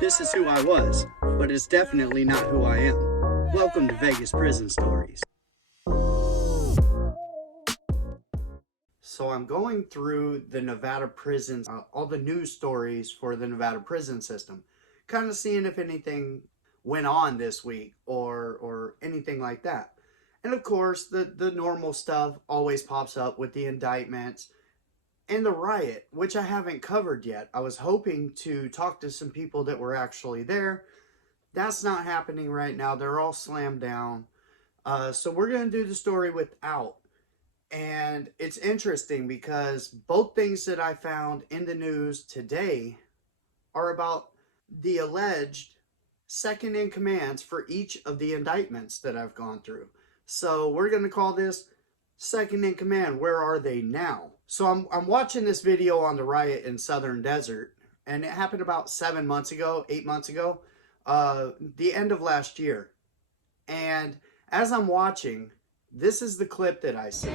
This is who I was, but it's definitely not who I am. Welcome to Vegas Prison Stories. So I'm going through the Nevada prisons, all the news stories for the Nevada prison system, kind of seeing if anything went on this week or anything like that. And of course, the normal stuff always pops up with the indictments and the riot, which I haven't covered yet. I was hoping to talk to some people that were actually there. That's not happening right now. They're all slammed down. So we're going to do the story without. And it's interesting because both things that I found in the news today are about the alleged second in commands for each of the indictments that I've gone through. So we're going to call this second in command. Where are they now? So I'm watching this video on the riot in Southern Desert, and it happened about 8 months ago, the end of last year. And as I'm watching, this is the clip that I see.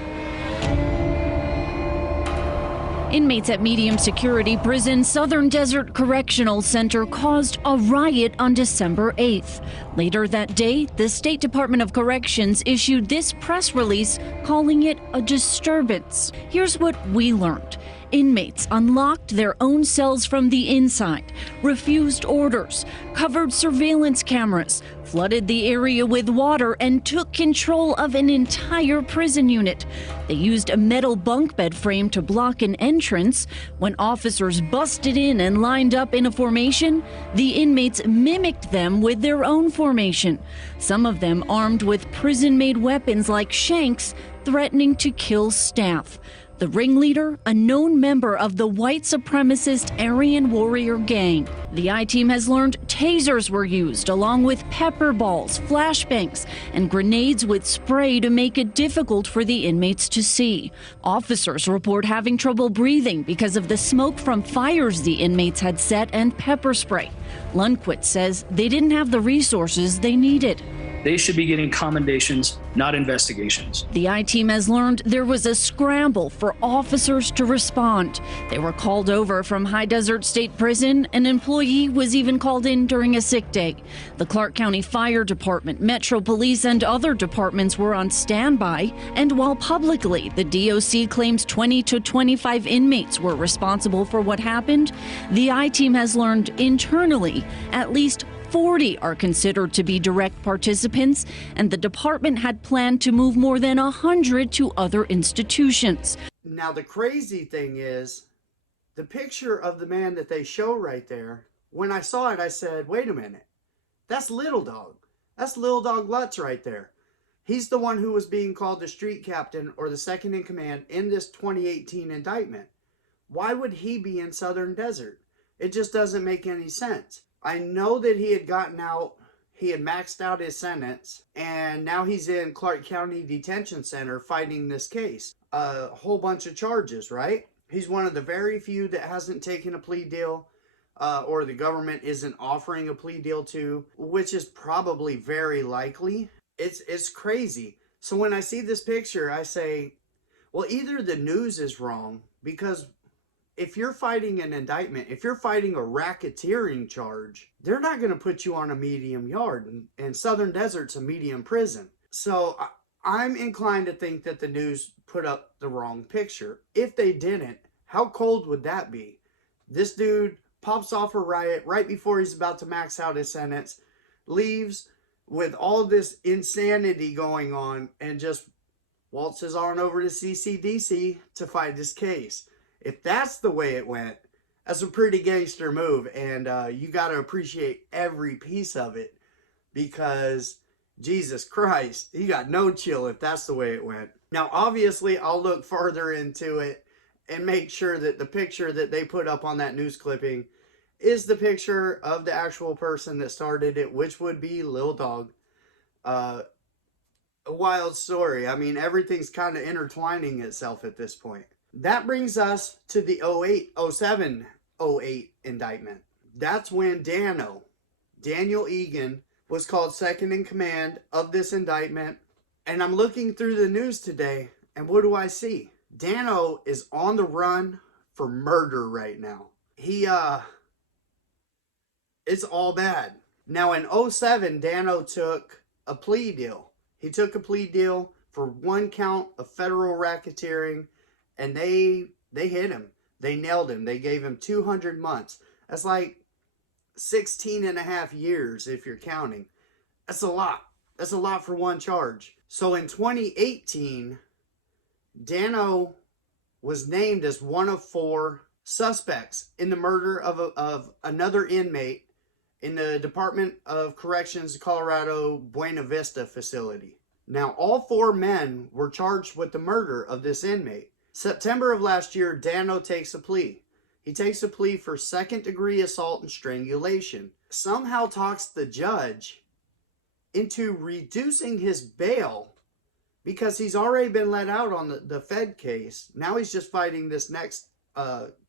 Inmates at medium security prison Southern Desert Correctional Center caused a riot on December 8th. Later that day, the State Department of Corrections issued this press release calling it a disturbance. Here's what we learned. Inmates unlocked their own cells from the inside, refused orders, covered surveillance cameras, flooded the area with water, and took control of an entire prison unit. They used a metal bunk bed frame to block an entrance. When officers busted in and lined up in a formation, the inmates mimicked them with their own formation, some of them armed with prison-made weapons like shanks, threatening to kill staff. The ringleader, a known member of the white supremacist Aryan Warrior gang. The I-Team has learned tasers were used along with pepper balls, flashbangs, and grenades with spray to make it difficult for the inmates to see. Officers report having trouble breathing because of the smoke from fires the inmates had set and pepper spray. Lundquist says they didn't have the resources they needed. They should be getting commendations, not investigations. The I-Team has learned there was a scramble for officers to respond. They were called over from High Desert State Prison. An employee was even called in during a sick day. The Clark County Fire Department, Metro Police, and other departments were on standby. And while publicly the DOC claims 20 to 25 inmates were responsible for what happened, the I-Team has learned internally at least 40 are considered to be direct participants, and the department had planned to move more than 100 to other institutions. Now, the crazy thing is, the picture of the man that they show right there, when I saw it, I said, wait a minute, that's Little Dog. That's Little Dog Lutz right there. He's the one who was being called the street captain or the second in command in this 2018 indictment. Why would he be in Southern Desert? It just doesn't make any sense. I know that he had gotten out, he had maxed out his sentence, and now he's in Clark County Detention Center fighting this case. A whole bunch of charges, right? He's one of the very few that hasn't taken a plea deal, or the government isn't offering a plea deal to, which is probably very likely. It's crazy. So when I see this picture, I say, well, either the news is wrong, because if you're fighting an indictment, if you're fighting a racketeering charge, they're not going to put you on a medium yard. And Southern Desert's a medium prison. So I'm inclined to think that the news put up the wrong picture. If they didn't, how cold would that be? This dude pops off a riot right before he's about to max out his sentence, leaves with all this insanity going on, and just waltzes on over to CCDC to fight this case. If that's the way it went, that's a pretty gangster move, and you got to appreciate every piece of it, because Jesus Christ, he got no chill if that's the way it went. Now, obviously, I'll look further into it and make sure that the picture that they put up on that news clipping is the picture of the actual person that started it, which would be Lil Dog. A wild story. I mean, everything's kind of intertwining itself at this point. That brings us to the 08 indictment. That's when Daniel Egan, was called second in command of this indictment. And I'm looking through the news today, and what do I see? Dano is on the run for murder right now. He It's all bad. Now in 07, Dano took a plea deal. He took a plea deal for 1 count of federal racketeering, and they hit him. They nailed him. They gave him 200 months. That's like 16 and a half years if you're counting. That's a lot. That's a lot for one charge. So in 2018, Dano was named as one of 4 suspects in the murder of another inmate in the Department of Corrections Colorado Buena Vista facility. Now, all 4 men were charged with the murder of this inmate. September of last year, Dano takes a plea. He takes a plea for 2nd-degree assault and strangulation. Somehow talks the judge into reducing his bail because he's already been let out on the Fed case. Now he's just fighting this next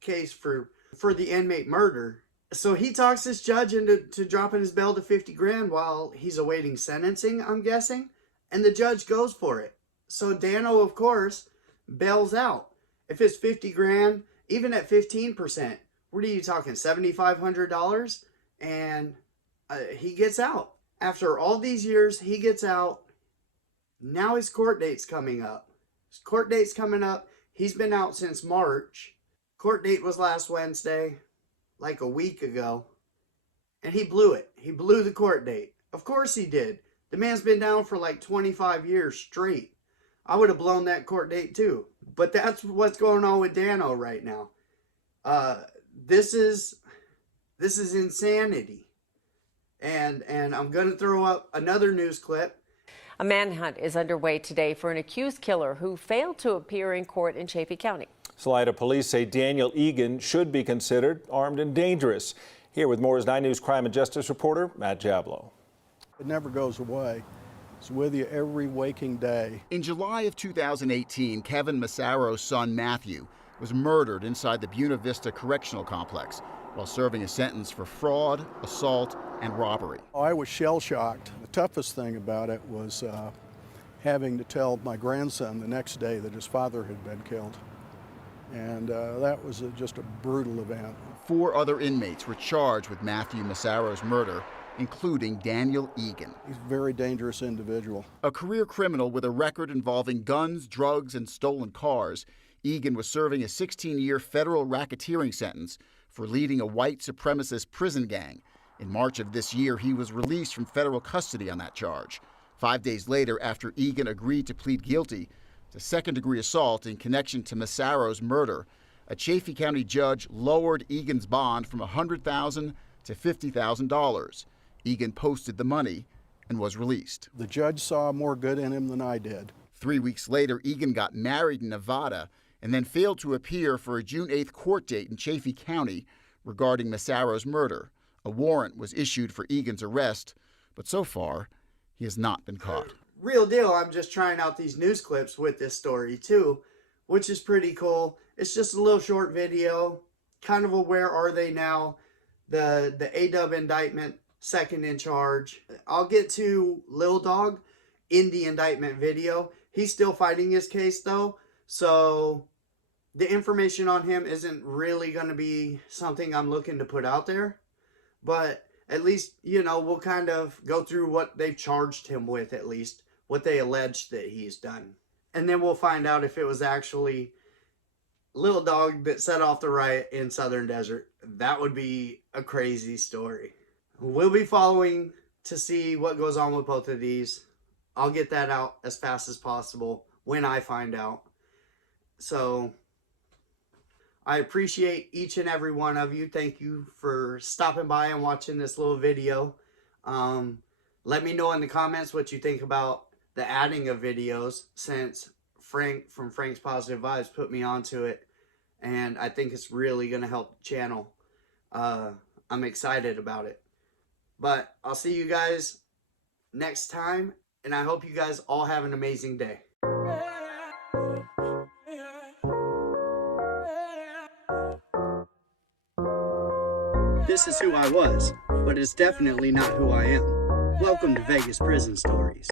case for the inmate murder. So he talks this judge into dropping his bail to 50 grand while he's awaiting sentencing, I'm guessing. And the judge goes for it. So Dano, of course, bails out. If it's 50 grand, even at 15%, what are you talking, $7,500? And he gets out. After all these years, he gets out. Now his court date's coming up. His court date's coming up. He's been out since March. Court date was last Wednesday, like a week ago. And he blew it. He blew the court date. Of course he did. The man's been down for like 25 years straight. I would have blown that court date too. But that's what's going on with Dano right now. This is insanity. And I'm going to throw up another news clip. A manhunt is underway today for an accused killer who failed to appear in court in Chaffee County. Salida police say Daniel Egan should be considered armed and dangerous. Here with more is 9 News crime and justice reporter Matt Jablow. It never goes away. It's with you every waking day. In July of 2018, Kevin Massaro's son Matthew was murdered inside the Buena Vista Correctional Complex while serving a sentence for fraud, assault, and robbery. I was shell-shocked. The toughest thing about it was having to tell my grandson the next day that his father had been killed. And that was just a brutal event. 4 other inmates were charged with Matthew Massaro's murder, including Daniel Egan. He's a very dangerous individual. A career criminal with a record involving guns, drugs, and stolen cars, Egan was serving a 16-year federal racketeering sentence for leading a white supremacist prison gang. In March of this year, he was released from federal custody on that charge. 5 days later, after Egan agreed to plead guilty to 2nd-degree assault in connection to Massaro's murder, a Chaffee County judge lowered Egan's bond from $100,000 to $50,000. Egan posted the money and was released. The judge saw more good in him than I did. 3 weeks later, Egan got married in Nevada and then failed to appear for a June 8th court date in Chaffee County regarding Massaro's murder. A warrant was issued for Egan's arrest, but so far, he has not been caught. Real deal, I'm just trying out these news clips with this story too, which is pretty cool. It's just a little short video, kind of a where are they now, the ADUB indictment, second in charge. I'll get to Lil Dog in the indictment video. He's still fighting his case though, so the information on him isn't really going to be something I'm looking to put out there. But at least, you know, we'll kind of go through what they've charged him with, at least what they alleged that he's done. And then we'll find out if it was actually Lil Dog that set off the riot in Southern Desert. That would be a crazy story. We'll be following to see what goes on with both of these. I'll get that out as fast as possible when I find out. So I appreciate each and every one of you. Thank you for stopping by and watching this little video. Let me know in the comments what you think about the adding of videos, since Frank from Frank's Positive Vibes put me onto it. And I think it's really going to help the channel. I'm excited about it. But I'll see you guys next time. And I hope you guys all have an amazing day. This is who I was, but it's definitely not who I am. Welcome to Vegas Prison Stories.